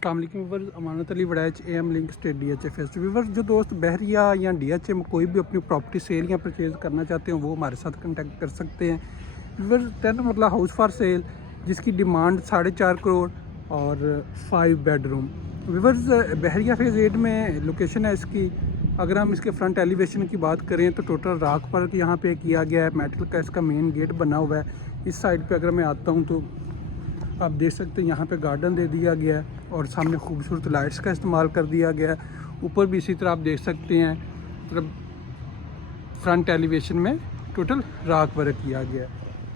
अस्सलाम वालेकुम viewers, Amanat Ali Waraich AM link state DHFS viewers. जो दोस्त बहरिया या DH में कोई भी अपनी प्रॉपर्टी सेल या परचेज़ करना चाहते हैं वो हमारे साथ कांटेक्ट कर सकते हैं। व्यूअर्स 10 मरला हाउस फॉर सेल जिसकी डिमांड 4.5 करोड़ और 5 बेडरूम। व्यूअर्स बहरिया फेज़ 8 में लोकेशन है इसकी। अगर हम इसके फ्रंट एलिवेशन की बात करें तो टोटल राख पर यहाँ पे किया गया है, मेटल का इसका मेन गेट बना हुआ है। इस साइड पे अगर मैं आता हूँ तो आप देख सकते हैं यहाँ पे गार्डन दे दिया गया है और सामने खूबसूरत लाइट्स का इस्तेमाल कर दिया गया है। ऊपर भी इसी तरह आप देख सकते हैं, मतलब फ्रंट एलिवेशन में टोटल राख वर्क किया गया है।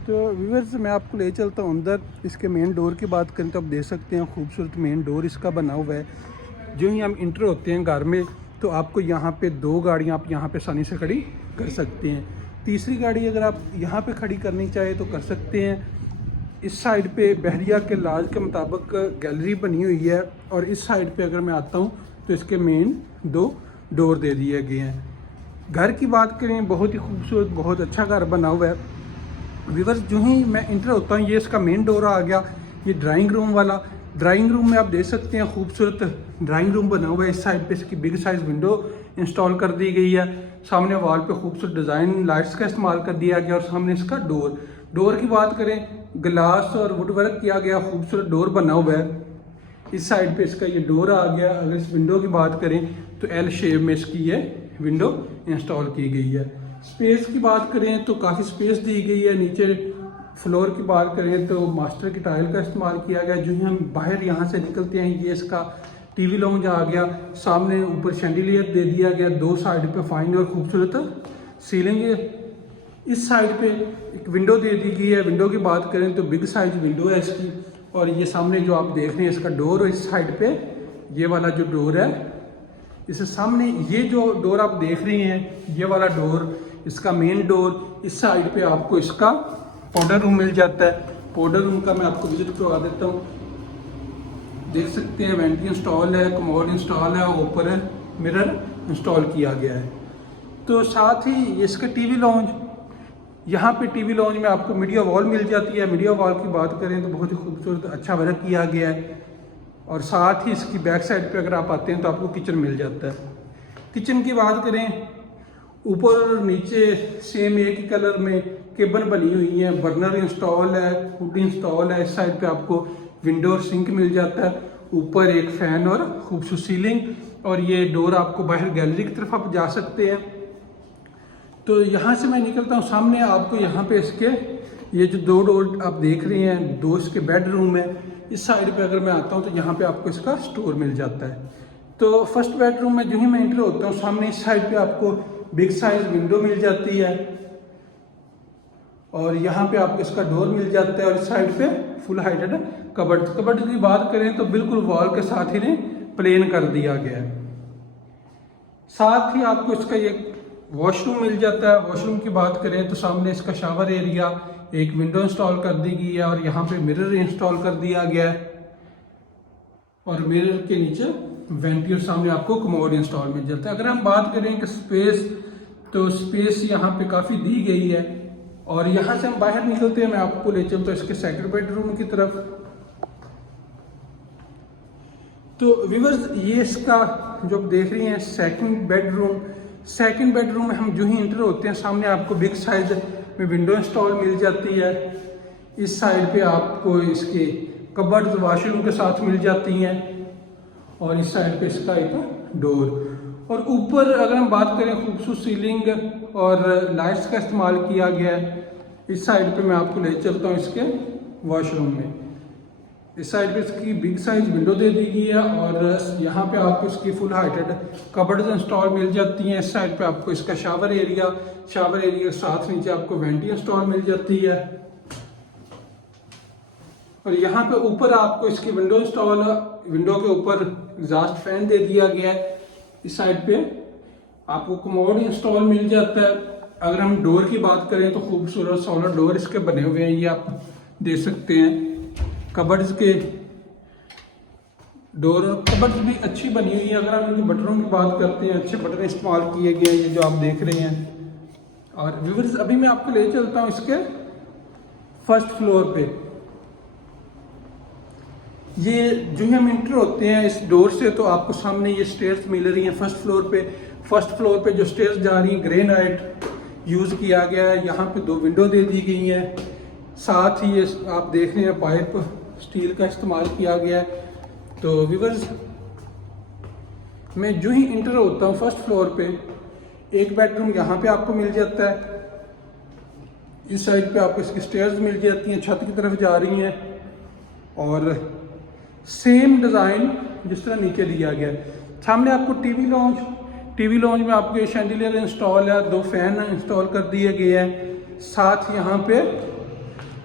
तो व्यूअर्स मैं आपको ले चलता हूँ अंदर। इसके मेन डोर की बात करें तो आप देख सकते हैं खूबसूरत मेन डोर इसका बना हुआ है। जो ही हम इंटर होते हैं घर में तो आपको यहाँ पे 2 गाड़ियाँ आप यहाँ पे आसानी से खड़ी कर सकते हैं। तीसरी गाड़ी अगर आप यहाँ पे खड़ी करनी चाहे तो कर सकते हैं। इस साइड पे बहरिया के लाज के मुताबिक गैलरी बनी हुई है और इस साइड पे अगर मैं आता हूँ तो इसके मेन 2 डोर दे दिए गए हैं। घर की बात करें बहुत ही खूबसूरत, बहुत अच्छा घर बना हुआ है। व्यूअर्स जो ही मैं इंटर होता हूँ ये इसका मेन डोर आ गया, ये ड्राइंग रूम वाला। ड्राइंग रूम में आप देख सकते हैं खूबसूरत ड्राइंग रूम बना हुआ है। इस साइड पे इसकी बिग साइज़ विंडो इंस्टॉल कर दी गई है। सामने वॉल पे खूबसूरत डिज़ाइन लाइट्स का इस्तेमाल कर दिया गया और सामने इसका डोर की बात करें ग्लास और वुड वर्क किया गया, खूबसूरत डोर बना हुआ है। इस साइड पे इसका ये डोर आ गया। अगर इस विंडो की बात करें तो L शेप में इसकी ये विंडो इंस्टॉल की गई है। स्पेस की बात करें तो काफ़ी स्पेस दी गई है। नीचे फ्लोर की बात करें तो मास्टर की टाइल का इस्तेमाल किया गया। जो ही हम बाहर यहाँ से निकलते हैं ये इसका TV लॉन्ज आ गया। सामने ऊपर शैंडिलियर दे दिया गया, 2 साइड पे फाइन और खूबसूरत सीलिंग है। इस साइड पे एक विंडो दे दी गई है। विंडो की बात करें तो बिग साइज विंडो है इसकी। और ये सामने जो आप देख रहे हैं इसका डोर, इस साइड पे ये वाला जो डोर है, इससे सामने ये जो डोर आप देख रहे हैं ये वाला डोर इसका मेन डोर। इस साइड पे आपको इसका पाउडर रूम मिल जाता है। पाउडर रूम का मैं आपको विजिट करवा देता हूँ। देख सकते हैं वेंटी इंस्टॉल है, कमोड इंस्टॉल है, ऊपर मिरर इंस्टॉल किया गया है। तो साथ ही इसका TV लॉन्ज, यहाँ पे TV लॉन्ज में आपको मीडिया वॉल मिल जाती है। मीडिया वॉल की बात करें तो बहुत ही खूबसूरत अच्छा वर्क किया गया है। और साथ ही इसकी बैक साइड पे अगर आप आते हैं तो आपको किचन मिल जाता है। किचन की बात करें ऊपर और नीचे सेम एक ही कलर में केबल बनी हुई है, बर्नर इंस्टॉल है, हुड इंस्टॉल है। इस साइड पे आपको विंडो और सिंक मिल जाता है। ऊपर एक फैन और खूबसूरत सीलिंग और ये डोर आपको बाहर गैलरी की तरफ आप जा सकते हैं। तो यहाँ से मैं निकलता हूँ, सामने आपको यहाँ पे इसके ये जो 2 डोर आप देख रहे हैं 2 इसके बेडरूम है। इस साइड पे अगर मैं आता हूँ तो यहाँ पे आपको इसका स्टोर मिल जाता है। तो फर्स्ट बेडरूम में जो ही मैं एंटर होता हूँ सामने इस साइड पे आपको बिग साइज विंडो मिल जाती है और यहाँ पे आपको इसका डोर मिल जाता है। और इस साइड पे फुल हाइटेड कबर्ड की बात करें तो बिल्कुल वॉल के साथ ही ने प्लेन कर दिया गया है। साथ ही आपको इसका ये वॉशरूम मिल जाता है। वॉशरूम की बात करें तो सामने इसका शावर एरिया, एक विंडो इंस्टॉल कर दी गई है और यहाँ पे मिरर इंस्टॉल कर दिया गया है। और मिरर के नीचे वेंटी और सामने आपको कमोड इंस्टॉल मिल जाता है। अगर हम बात करें कि स्पेस, तो स्पेस यहाँ पे काफ़ी दी गई है। और यहाँ से हम बाहर निकलते हैं, मैं आपको ले चलता हूँ इसके सेकंड बेडरूम की तरफ। तो व्यूअर्स ये इसका जो आप देख रही हैं सेकंड बेडरूम में हम जो ही इंटर होते हैं सामने आपको बिग साइज में विंडो इंस्टॉल मिल जाती है। इस साइड पे आपको इसके कबर्ड वॉशरूम के साथ मिल जाती हैं और इस साइड पे इसका एक डोर। और ऊपर अगर हम बात करें खूबसूरत सीलिंग और लाइट्स का इस्तेमाल किया गया है। इस साइड पे मैं आपको ले चलता हूँ इसके वॉशरूम में। इस साइड पे इसकी बिग साइज विंडो दे दी गई है और यहाँ पे आपको इसकी फुल हाइटेड कबर्ड्स इंस्टॉल मिल जाती हैं। इस साइड पे आपको इसका शावर एरिया के साथ नीचे आपको वेंटी इंस्टॉल मिल जाती है। और यहाँ पे ऊपर आपको इसकी विंडो के ऊपर एग्जॉस्ट फैन दे दिया गया है। इस साइड पे आपको कमोड इंस्टॉल मिल जाता है। अगर हम डोर की बात करें तो खूबसूरत सॉलिड डोर इसके बने हुए हैं, ये आप देख सकते हैं। कबर्ड्स के डोर कबर्ड्स भी अच्छी बनी हुई है। अगर हम इनके बटनों की बात करते हैं, अच्छे बटन इस्तेमाल किए गए हैं, ये जो आप देख रहे हैं। और व्यूअर्स अभी मैं आपको ले चलता हूँ इसके फर्स्ट फ्लोर पे। ये जो हम इंटर होते हैं इस डोर से तो आपको सामने ये स्टेयर्स मिल रही हैं फर्स्ट फ्लोर पे जो स्टेयर्स जा रही हैं ग्रेनाइट यूज़ किया गया है। यहाँ पे 2 विंडो दे दी गई हैं, साथ ही ये आप देख रहे हैं पाइप स्टील का इस्तेमाल किया गया है। तो व्यूअर्स मैं जो ही इंटर होता हूँ फर्स्ट फ्लोर पे, एक बेडरूम यहाँ पे आपको मिल जाता है, इस साइड पे आपको इसकी स्टेयर्स मिल जाती हैं, छत की तरफ जा रही हैं, और सेम डिज़ाइन जिस तरह नीचे दिया गया है। सामने आपको टीवी लॉन्च में आपको ये शैंडिलियर इंस्टॉल है, 2 फैन इंस्टॉल कर दिए गए हैं, साथ यहाँ पे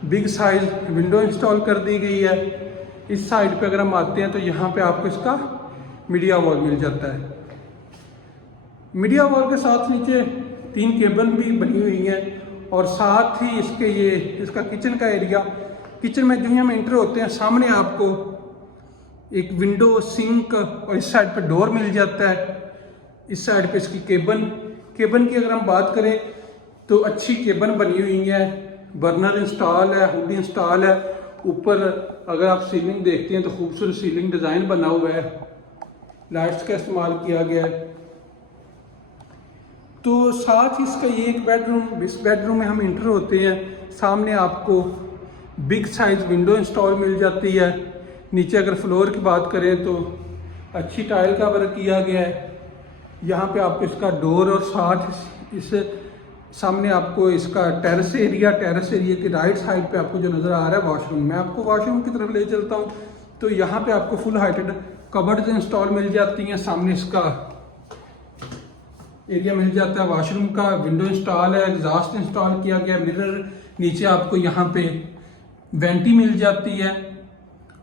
बिग साइज विंडो इंस्टॉल कर दी गई है। इस साइड पे अगर हम आते हैं तो यहाँ पे आपको इसका मीडिया वॉल मिल जाता है। मीडिया वॉल के साथ नीचे 3 केबल भी बनी हुई हैं, और साथ ही इसका किचन का एरिया, किचन में जो ही हम एंटर होते हैं सामने आपको एक विंडो, सिंक और इस साइड पे डोर मिल जाता है। इस साइड पे इसकी केबन की अगर हम बात करें तो अच्छी केबन बनी हुई है, बर्नर इंस्टॉल है, हुड इंस्टॉल है। ऊपर अगर आप सीलिंग देखते हैं तो खूबसूरत सीलिंग डिज़ाइन बना हुआ है, लाइट्स का इस्तेमाल किया गया है। तो साथ ही इसका ये एक बेडरूम, इस बेडरूम में हम इंटर होते हैं, सामने आपको बिग साइज विंडो इंस्टॉल मिल जाती है। नीचे अगर फ्लोर की बात करें तो अच्छी टाइल का वर्क किया गया है। यहाँ पे आपको इसका डोर, और साथ इस सामने आपको इसका टेरेस एरिया के राइट साइड पे आपको जो नज़र आ रहा है वॉशरूम, मैं आपको वॉशरूम की तरफ ले चलता हूँ। तो यहाँ पे आपको फुल हाइटेड कबर्ड्स इंस्टॉल मिल जाती हैं, सामने इसका एरिया मिल जाता है वॉशरूम का, विंडो इंस्टॉल है, एग्जॉस्ट इंस्टॉल किया गया, मिरर, नीचे आपको यहाँ पे वेंटी मिल जाती है,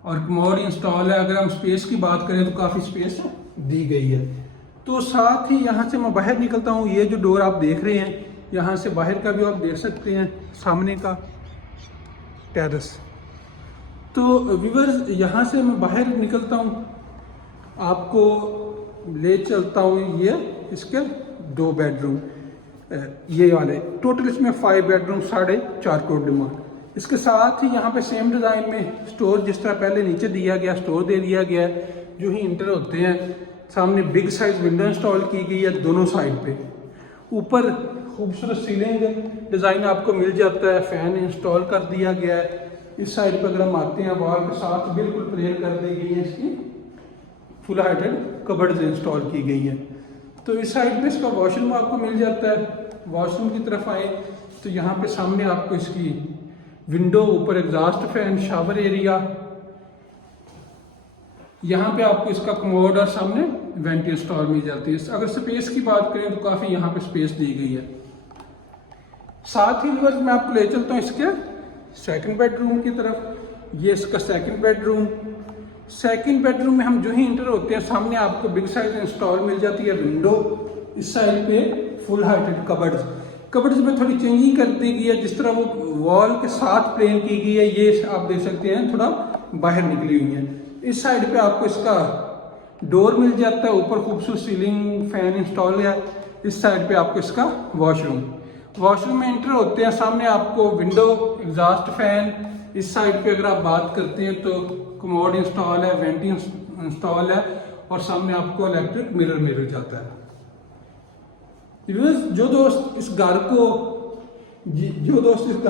और कमोड इंस्टॉल है। अगर हम स्पेस की बात करें तो काफ़ी स्पेस दी गई है। तो साथ ही यहाँ से मैं बाहर निकलता हूँ, ये जो डोर आप देख रहे हैं, यहाँ से बाहर का भी आप देख सकते हैं, सामने का टेरेस। तो व्यूअर्स यहाँ से मैं बाहर निकलता हूँ, आपको ले चलता हूँ ये इसके 2 बेडरूम, ये वाले टोटल इसमें 5 बेडरूम, 4.5 करोड़ डिमांड। इसके साथ ही यहाँ पे सेम डिज़ाइन में स्टोर, जिस तरह पहले नीचे दिया गया स्टोर दे दिया गया है। जो ही इंटर होते हैं सामने बिग साइज विंडो इंस्टॉल की गई है दोनों साइड पे। ऊपर खूबसूरत सीलिंग डिज़ाइन आपको मिल जाता है, फैन इंस्टॉल कर दिया गया है। इस साइड पर अगर हम आते हैं, वॉल के साथ बिल्कुल प्लेन कर दी गई है, इसकी फुल हाइटेड कबर्ड्स इंस्टॉल की गई है। तो इस साइड पे इसका वॉशरूम आपको मिल जाता है। वॉशरूम की तरफ आए तो यहाँ पे सामने आपको इसकी विंडो, ऊपर एग्जॉस्ट फैन, शावर एरिया, यहाँ पे आपको इसका कमोड और सामने वेंट इंस्टॉल मिल जाती है। अगर स्पेस की बात करें तो काफ़ी यहाँ पे स्पेस दी गई है। साथ ही व्यूअर्स मैं आपको ले चलता हूँ इसके सेकंड बेडरूम की तरफ। ये इसका सेकंड बेडरूम में हम जो ही इंटर होते हैं, सामने आपको बिग साइज इंस्टॉल मिल जाती है, विंडो, इस साइड पे फुल हाइटेड कबर्ड्स में थोड़ी चेंजिंग कर दी गई है, जिस तरह वो वॉल के साथ प्लेन की गई है, ये आप देख सकते हैं थोड़ा बाहर निकली हुई है। इस साइड पे आपको इसका डोर मिल जाता है, ऊपर खूबसूरत सीलिंग फैन इंस्टॉल है। इस साइड पे आपको इसका वॉशरूम में एंटर होते हैं, सामने आपको विंडो, एग्जॉस्ट फैन। इस साइड पे अगर आप बात करते हैं तो कमोड इंस्टॉल है, वेंटी इंस्टॉल है, और सामने आपको इलेक्ट्रिक मिरर मिल जाता है। जो दोस्त इस घर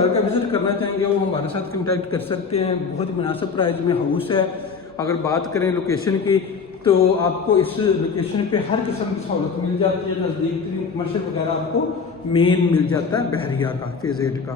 का विजिट करना चाहेंगे वो हमारे साथ कांटेक्ट कर सकते हैं। बहुत ही मुनासिब प्राइस में हाउस है। अगर बात करें लोकेशन की तो आपको इस लोकेशन पे हर किस्म की सहूलत मिल जाती है। नज़दीक कमर्शियल वगैरह आपको मेन मिल जाता है बहरिया का, फेज़ 8 का।